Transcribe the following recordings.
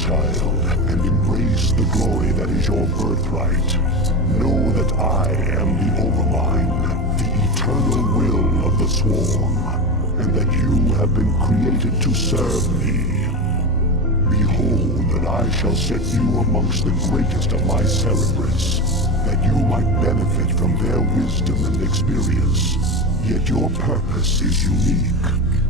child, and embrace the glory that is your birthright. Know that I am the Overmind, the eternal will of the Swarm, and that you have been created to serve me. Behold that I shall set you amongst the greatest of my Cerebrits, that you might benefit from their wisdom and experience. Yet your purpose is unique.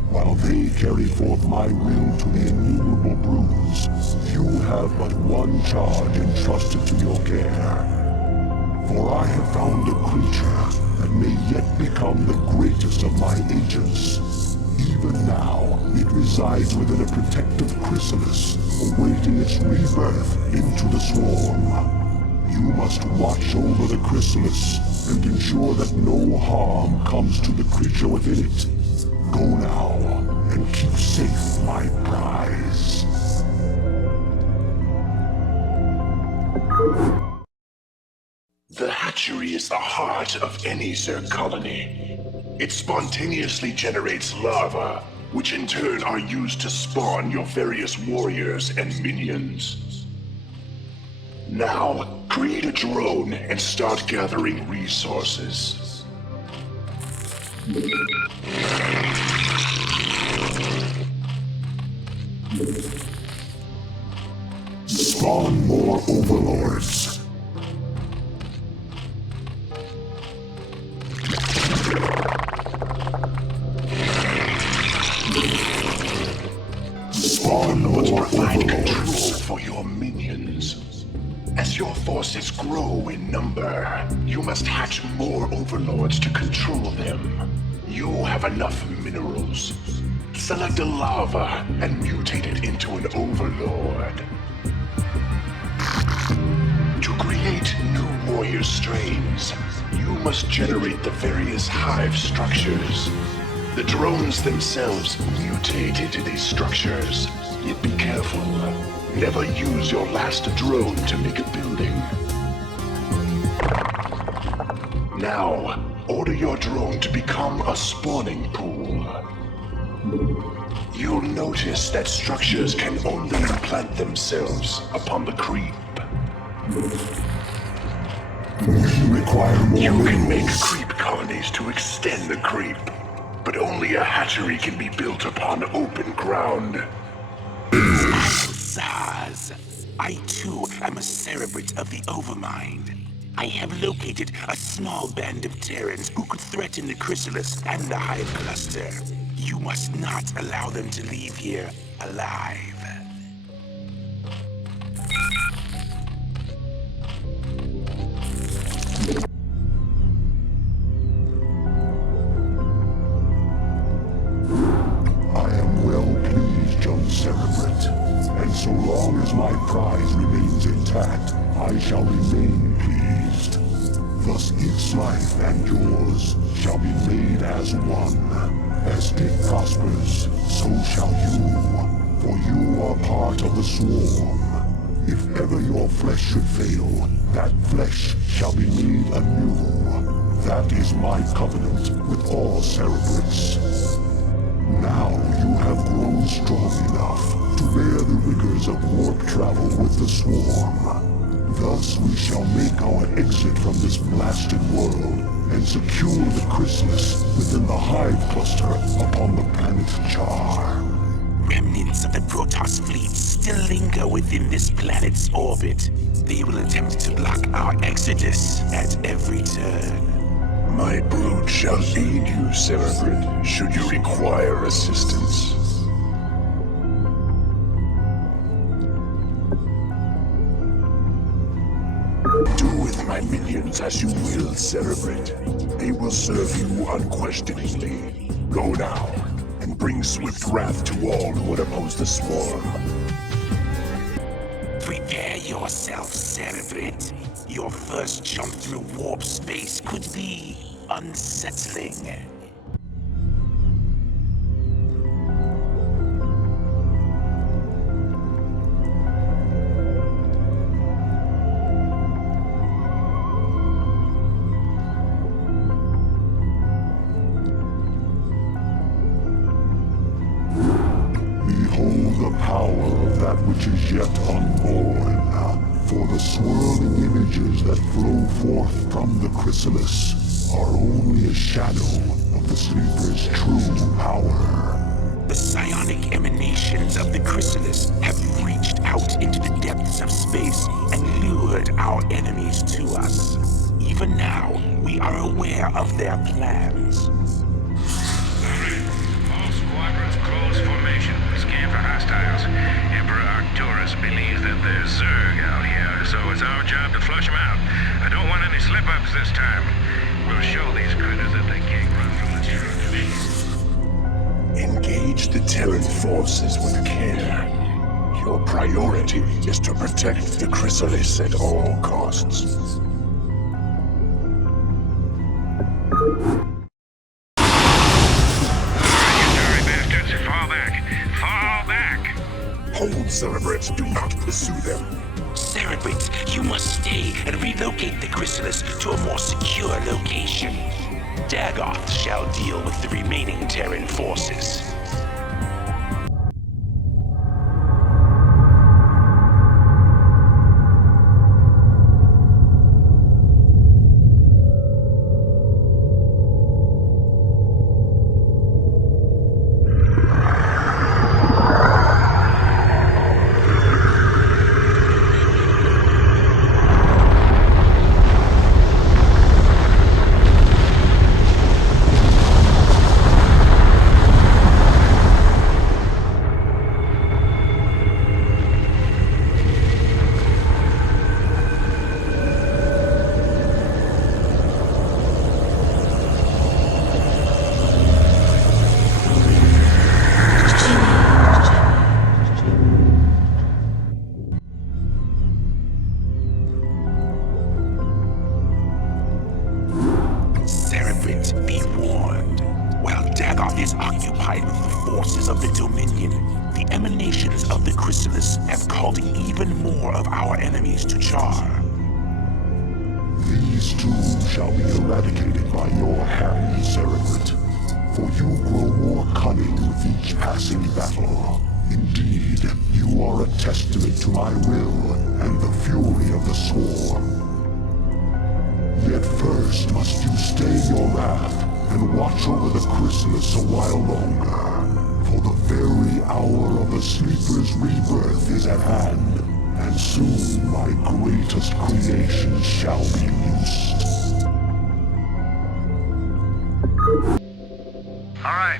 While they carry forth my will to the innumerable broods, you have but one charge entrusted to your care. For I have found a creature that may yet become the greatest of my agents. Even now, it resides within a protective chrysalis, awaiting its rebirth into the swarm. You must watch over the chrysalis and ensure that no harm comes to the creature within it. Go now, and keep safe my prize. The hatchery is the heart of any Zerg colony. It spontaneously generates larvae, which in turn are used to spawn your various warriors and minions. Now, create a drone and start gathering resources. Spawn more overlords. Overlords provide control for your minions. As your forces grow in number, you must hatch more overlords to control them. You have enough minerals. Select a larva and mutate it into an overlord. To create new warrior strains, you must generate the various hive structures. The drones themselves mutate into these structures. Yet be careful. Never use your last drone to make a building. Now, order your drone to become a spawning pool. You'll notice that structures can only implant themselves upon the creep. We require more You can minerals. make creep colonies to extend the creep, but only a hatchery can be built upon open ground. Zaz. I too am a Cerebrit of the Overmind. I have located a small band of Terrans who could threaten the chrysalis and the hive cluster. You must not allow them to leave here alive. I am well pleased, young Cerebrit, and so long as my prize remains intact, I shall remain pleased. Thus its life and yours shall be made as one. As it prospers, so shall you, for you are part of the swarm. If ever your flesh should fail, that flesh shall be made anew. That is my covenant with all Cerebrits. Now you have grown strong enough to bear the rigors of warp travel with the swarm. Thus we shall make our exit from this blasted world and secure the chrysalis within the hive cluster upon the planet Char. Remnants of the protoss fleet still linger within this planet's orbit. They will attempt to block our exodus at every turn. My brood shall aid you, Cerebrit, should you require assistance. Do with my minions as you will, Cerebrit. They will serve you unquestioningly. Go now, and bring swift wrath to all who would oppose the swarm. Prepare yourself, Cerebrit. Your first jump through warp space could be unsettling. Behold the power of that which is is yet unborn. For the swirling images that flow forth from the chrysalis are only a shadow of the sleeper's true power. The psionic emanations of the chrysalis have reached out into the depths of space and lured our enemies to us. Even now, we are aware of their plans. All squadrons close formation. Scan for hostiles. Emperor Arcturus believes that there's Zerg out here, so it's our job to flush them out. I don't want any slip-ups this time. We'll show these critters that they can't run from the structure. Engage the Terran forces with care. Your priority is to protect the chrysalis at all costs. Sorry, bastards. Fall back. Fall back! Hold, Cerebrate. Do not pursue them. Cerebrate, you must stay and relocate the chrysalis to a more secure location. Dagoth shall deal with the remaining Terran forces. Be warned. While Dagoth is occupied with the forces of the Dominion, the emanations of the chrysalis have called even more of our enemies to char. These too shall be eradicated by your hand, Cerebrate. For you grow more cunning with each passing battle. Indeed, you are a testament to my will and the fury of the Swarm. Yet first must you stay your wrath and watch over the chrysalis a while longer. For the very hour of the sleeper's rebirth is at hand, and soon my greatest creation shall be loosed. All right.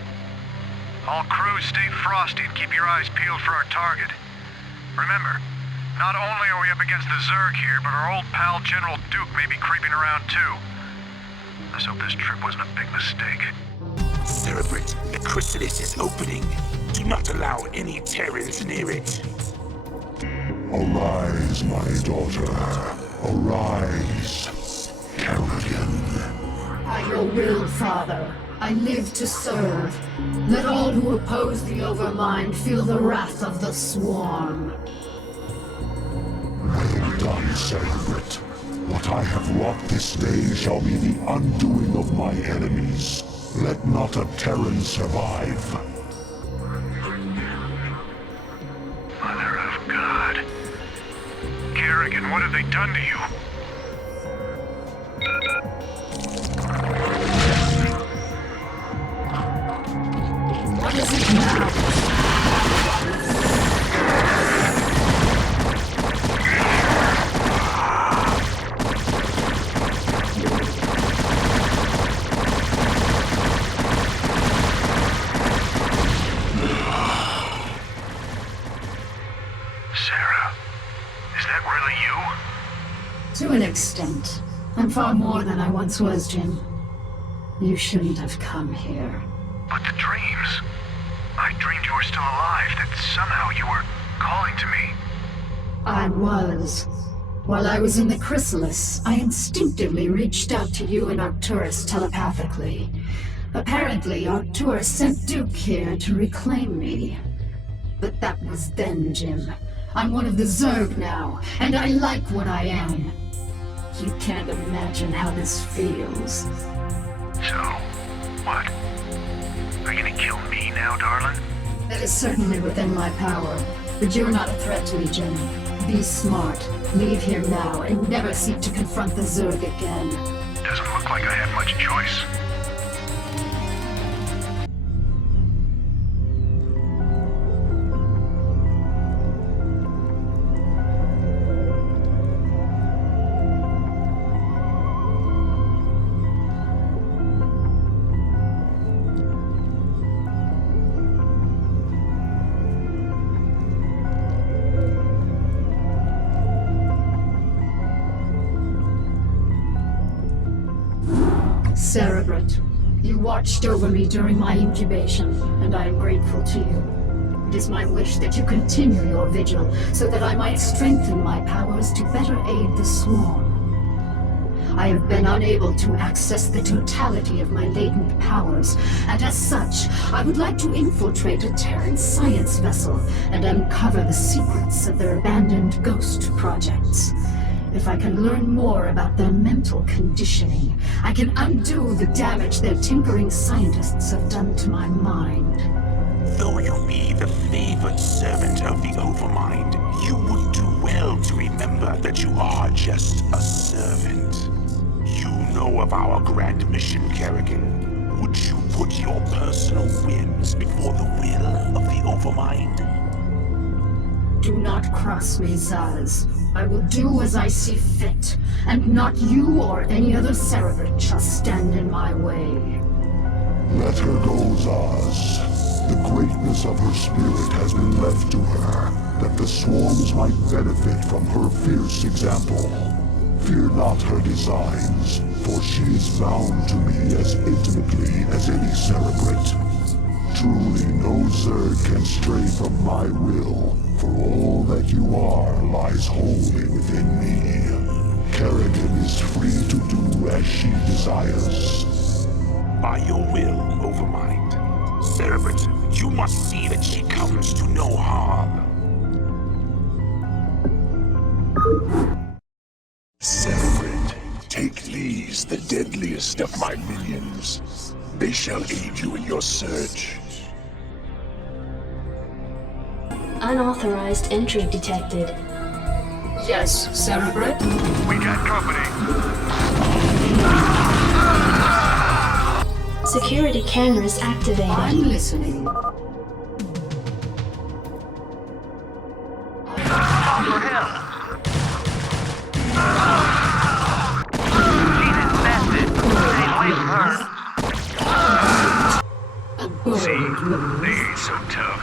All crews stay frosty and keep your eyes peeled for our target. Remember, not only are we up against the Zerg here, but our old pal General Duke may be creeping around too. Let's hope this trip wasn't a big mistake. Cerebrate, the chrysalis is opening. Do not allow any Terrans near it. Arise, my daughter. Arise, Kerrigan. By your will, Father, I live to serve. Let all who oppose the Overmind feel the wrath of the Swarm. Well done, Cerebrate. What I have wrought this day shall be the undoing of my enemies. Let not a Terran survive. Mother of God. Kerrigan, what have they done to you? What is it now? Sarah, is that really you? To an extent. I'm far more than I once was, Jim. You shouldn't have come here. But the dreams. I dreamed you were still alive, that somehow you were calling to me. I was. While I was in the chrysalis, I instinctively reached out to you and Arcturus telepathically. Apparently, Arcturus sent Duke here to reclaim me. But that was then, Jim. I'm one of the Zerg now, and I like what I am. You can't imagine how this feels. So, what? Are you gonna kill me now, darling? That is certainly within my power. But you're not a threat to me, Jim. Be smart. Leave here now and never seek to confront the Zerg again. Doesn't look like I have much choice. Cerebrate, you watched over me during my incubation, and I am grateful to you. It is my wish that you continue your vigil, so that I might strengthen my powers to better aid the Swarm. I have been unable to access the totality of my latent powers, and as such, I would like to infiltrate a Terran science vessel and uncover the secrets of their abandoned ghost projects. If I can learn more about their mental conditioning, I can undo the damage their tinkering scientists have done to my mind. Though you be the favored servant of the Overmind, you would do well to remember that you are just a servant. You know of our grand mission, Kerrigan. Would you put your personal whims before the will of the Overmind? Do not cross me, Zaz. I will do as I see fit, and not you or any other Cerebrate shall stand in my way. Let her go, Zaz. The greatness of her spirit has been left to her, that the swarms might benefit from her fierce example. Fear not her designs, for she is bound to me as intimately as any Cerebrate. Truly no Zerg can stray from my will, for all that you are lies wholly within me. Kerrigan is free to do as she desires. By your will, Overmind. Cerebrate, you must see that she comes to no harm. Cerebrate, take these, the deadliest of my minions. They shall aid you in your search. Unauthorized entry detected. Yes, Cerebrate? We got company. Security cameras activated. I'm listening. Call for help. She's infested. Stay away from her. A bird See, moves. they ain't so tough.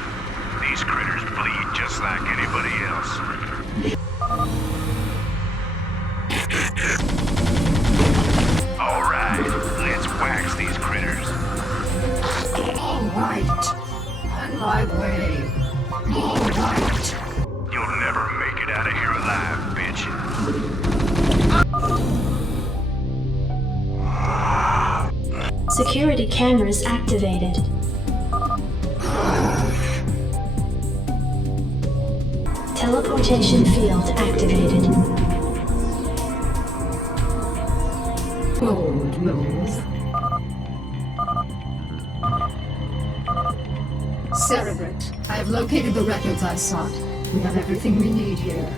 These critters bleed just like anybody else. All right, let's wax these critters. All right. On my way. All right. You'll never make it out of here alive, bitch. Security cameras activated. Teleportation field activated. Bold move. Cerebrate, I have located the records I sought. We have everything we need here.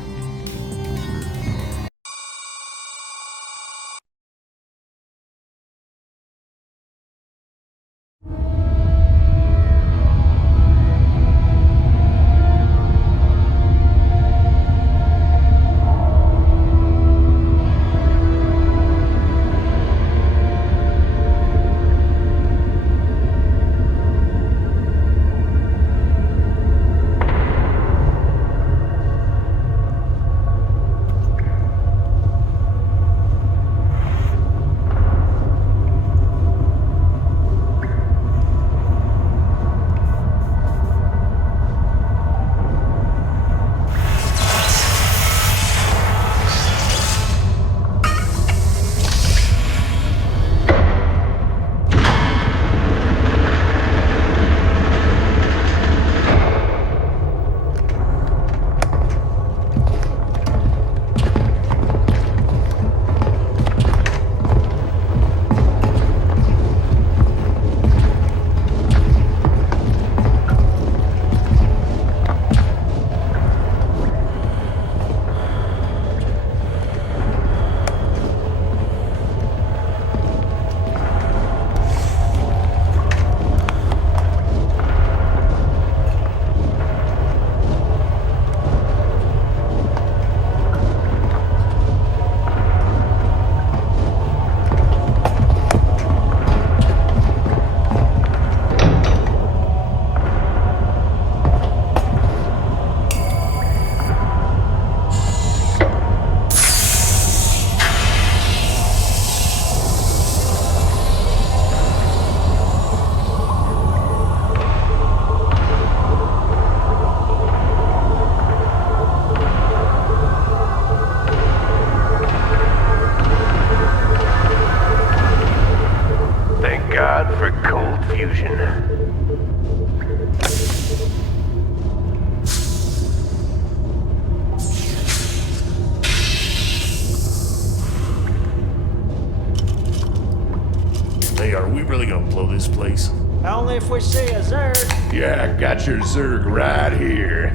really gonna blow this place? Only if we see a Zerg. Yeah, I got your Zerg right here.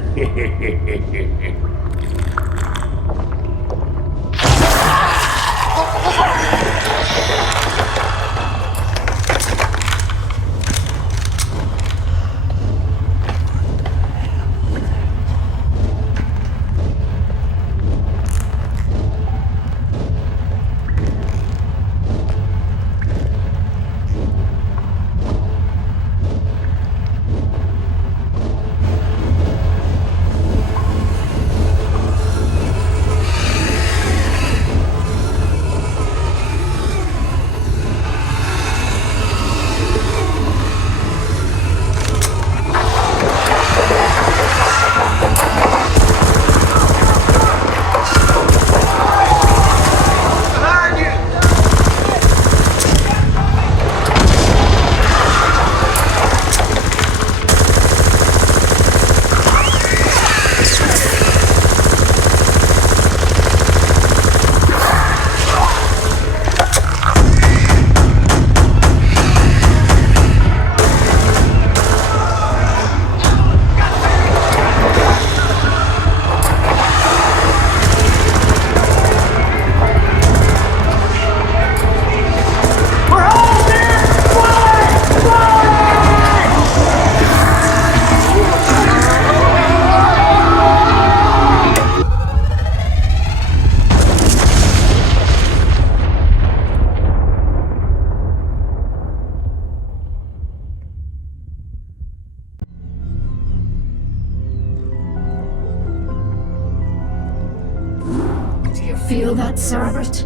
Feel that, Cerebrate?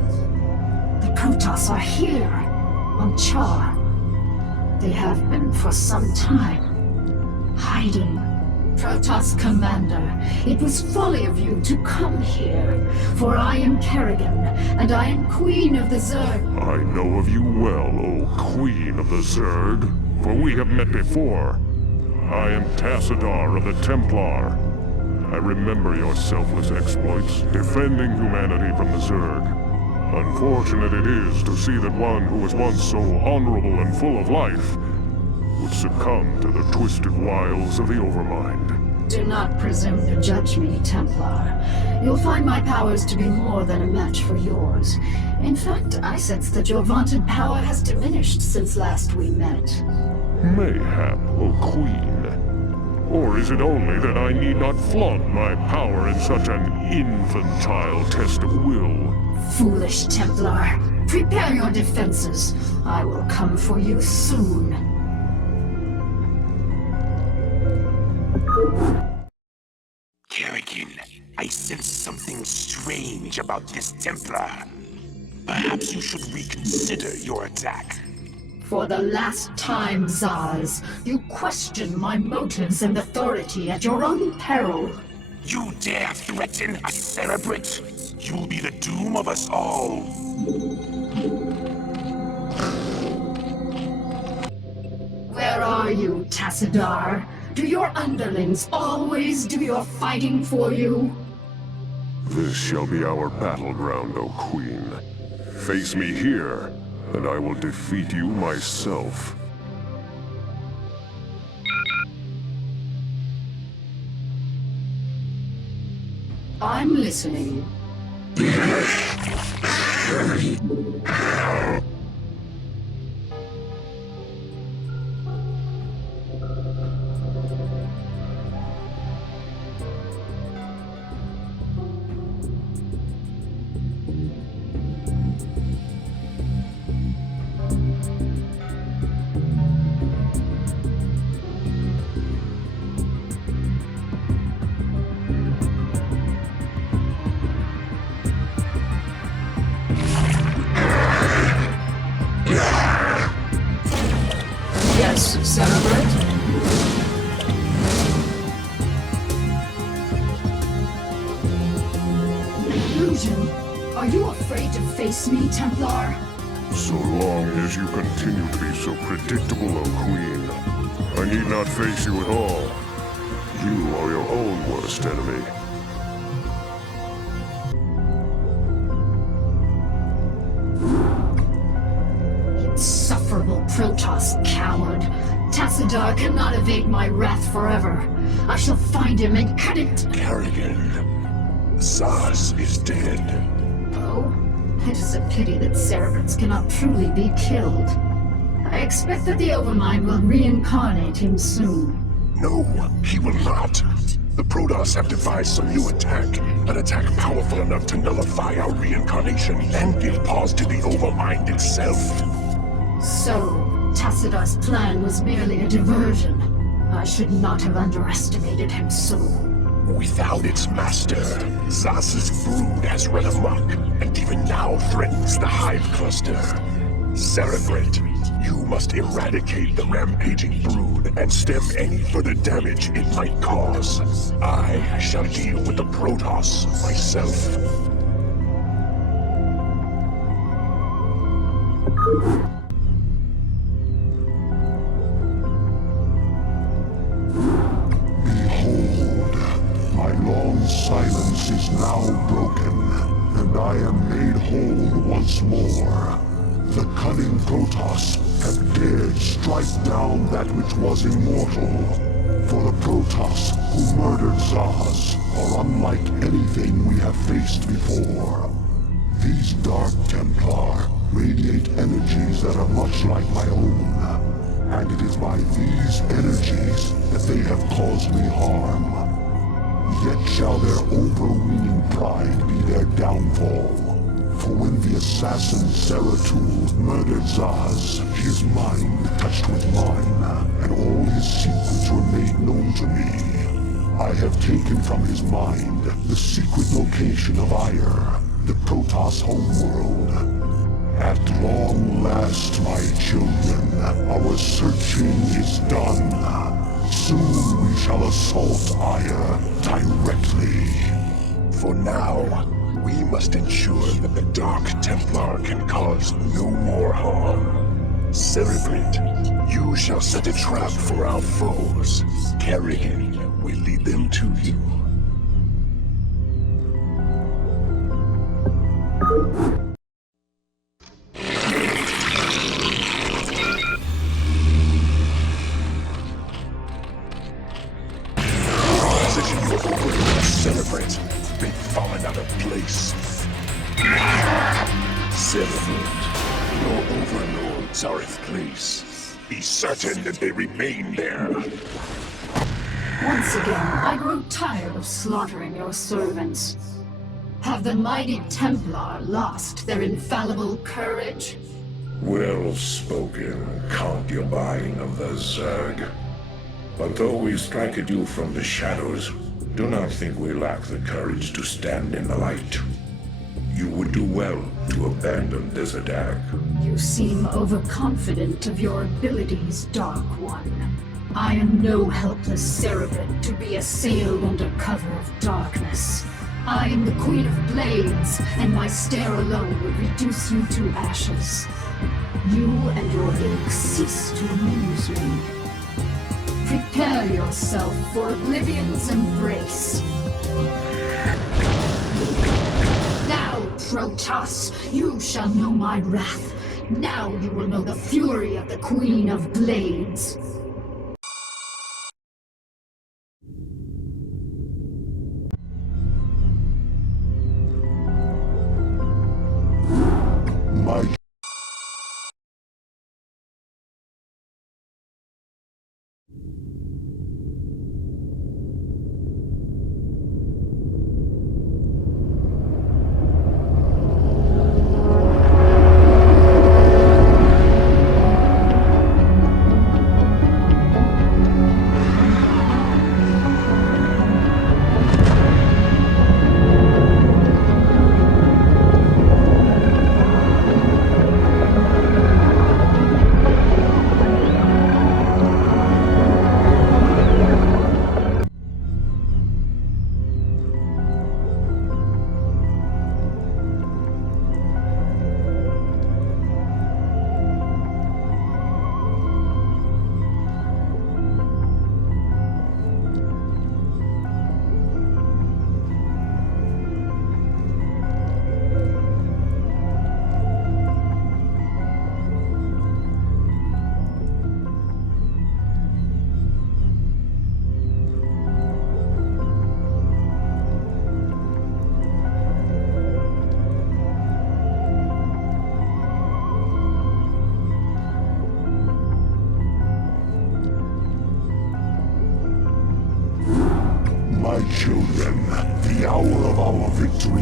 The protoss are here, on Char. They have been for some time, hiding. Protoss Commander, it was folly of you to come here, for I am Kerrigan, and I am Queen of the Zerg. I know of you well, O Queen of the Zerg, for we have met before. I am Tassadar of the Templar. I remember your selfless exploits, defending humanity from the Zerg. Unfortunate it is to see that one who was once so honorable and full of life would succumb to the twisted wiles of the Overmind. Do not presume to judge me, Templar. You'll find my powers to be more than a match for yours. In fact, I sense that your vaunted power has diminished since last we met. Mayhap, O Queen. Or is it only that I need not flaunt my power in such an infantile test of will? Foolish Templar. Prepare your defenses. I will come for you soon. Kerrigan, I sense something strange about this Templar. Perhaps you should reconsider your attack. For the last time, Zaz, you question my motives and authority at your own peril. You dare threaten a Cerebrate? You'll be the doom of us all. Where are you, Tassadar? Do your underlings always do your fighting for you? This shall be our battleground, O Queen. Face me here, and I will defeat you myself. I'm listening. Yes, Cerebrate? Illusion, are you afraid to face me, Templar? So long as you continue to be so predictable, O Queen, I need not face you at all. You are your own worst enemy. Insufferable protoss coward. Tassadar cannot evade my wrath forever. I shall find him and cut it. Kerrigan, Zaz is dead. Oh? It is a pity that cerebrants cannot truly be killed. I expect that the Overmind will reincarnate him soon. No, he will not. The protoss have devised some new attack. An attack powerful enough to nullify our reincarnation and give pause to the Overmind itself. So, Tassadar's plan was merely a diversion. I should not have underestimated him so. Without its master, Zaz's brood has run amok, and even now threatens the hive cluster. Cerebrate, you must eradicate the rampaging brood and stem any further damage it might cause. I shall deal with the protoss myself. Silence is now broken, and I am made whole once more. The cunning protoss have dared strike down that which was immortal. For the protoss who murdered Zaz are unlike anything we have faced before. These Dark Templar radiate energies that are much like my own, and it is by these energies that they have caused me harm. Yet shall their overweening pride be their downfall. For when the assassin Zeratul murdered Zaz, his mind touched with mine, and all his secrets were made known to me. I have taken from his mind the secret location of Aiur, the protoss homeworld. At long last, my children, our searching is done. Soon we shall assault Aiur directly. For now, we must ensure that the Dark Templar can cause no more harm. Cerebrate, you shall set a trap for our foes. Kerrigan will lead them to you. Your overlords are in place. Be certain that they remain there. Once again, I grow tired of slaughtering your servants. Have the mighty Templar lost their infallible courage? Well spoken, concubine of the Zerg. But though we strike at you from the shadows, do not think we lack the courage to stand in the light. You would do well to abandon this attack. You seem overconfident of your abilities, Dark One. I am no helpless cerebrate to be assailed under cover of darkness. I am the Queen of Blades, and my stare alone would reduce you to ashes. You and your ilk cease to amuse me. Prepare yourself for Oblivion's embrace. Now, Protoss, you shall know my wrath. Now you will know the fury of the Queen of Blades. My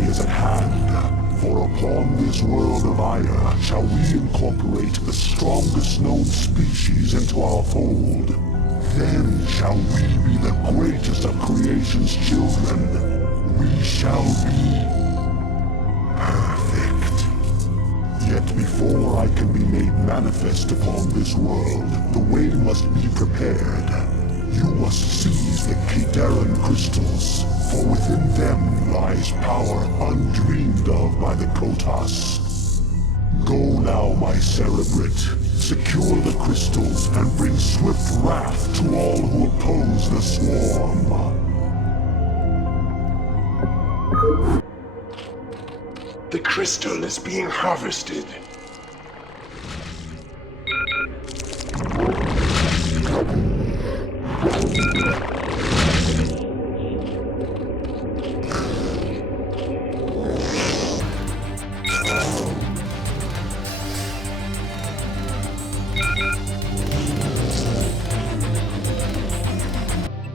is at hand, for upon this world of Aiur shall we incorporate the strongest known species into our fold. Then shall we be the greatest of creation's children. We shall be perfect. Yet before I can be made manifest upon this world, the way must be prepared. You must seize the Kadaran crystals, for within them lies power undreamed of by the protoss. Go now, my Cerebrate. Secure the crystals and bring swift wrath to all who oppose the swarm. The crystal is being harvested.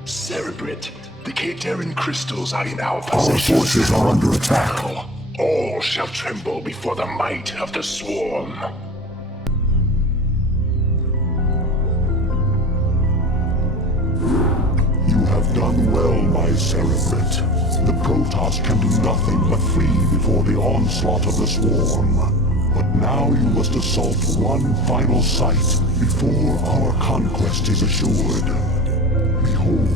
Cerebrate, the Kadaran crystals are in our possession. Our forces are under attack. Now, all shall tremble before the might of the swarm. You have done well, my Cerebrate. The protoss can do nothing but flee before the onslaught of the swarm. But now you must assault one final site before our conquest is assured. Behold,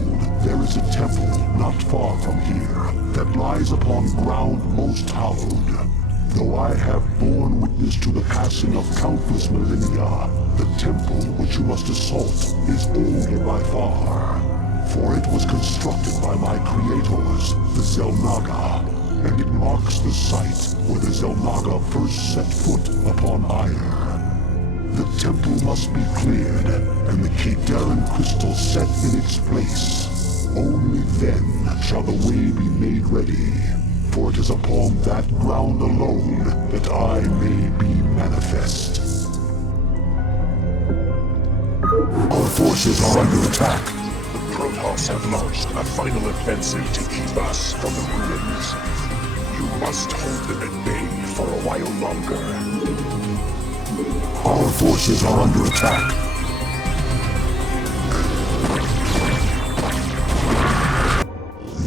there is a temple not far from here that lies upon ground most hallowed. Though I have borne witness to the passing of countless millennia, the temple which you must assault is older by far. For it was constructed by my creators, the Xel'Naga, and it marks the site where the Xel'Naga first set foot upon Aiur. The temple must be cleared, and the Kadaran crystal set in its place. Only then shall the way be made ready, for it is upon that ground alone that I may be manifest. Our forces are under attack. The protoss have launched a final offensive to keep us from the ruins. You must hold them at bay for a while longer. Our forces are under attack.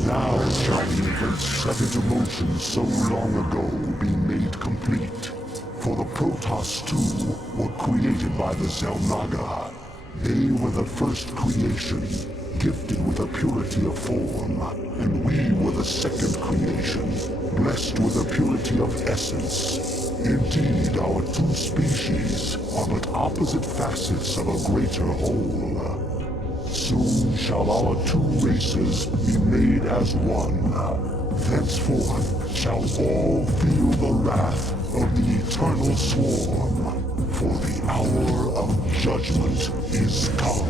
Now shall the events set into motion so long ago be made complete. For the protoss too were created by the Xel'Naga. They were the first creation, gifted with a purity of form, and we were the second creation, blessed with a purity of essence. Indeed, our two species are but opposite facets of a greater whole. Soon shall our two races be made as one. Thenceforth shall all feel the wrath of the eternal swarm, for the hour of judgment is come.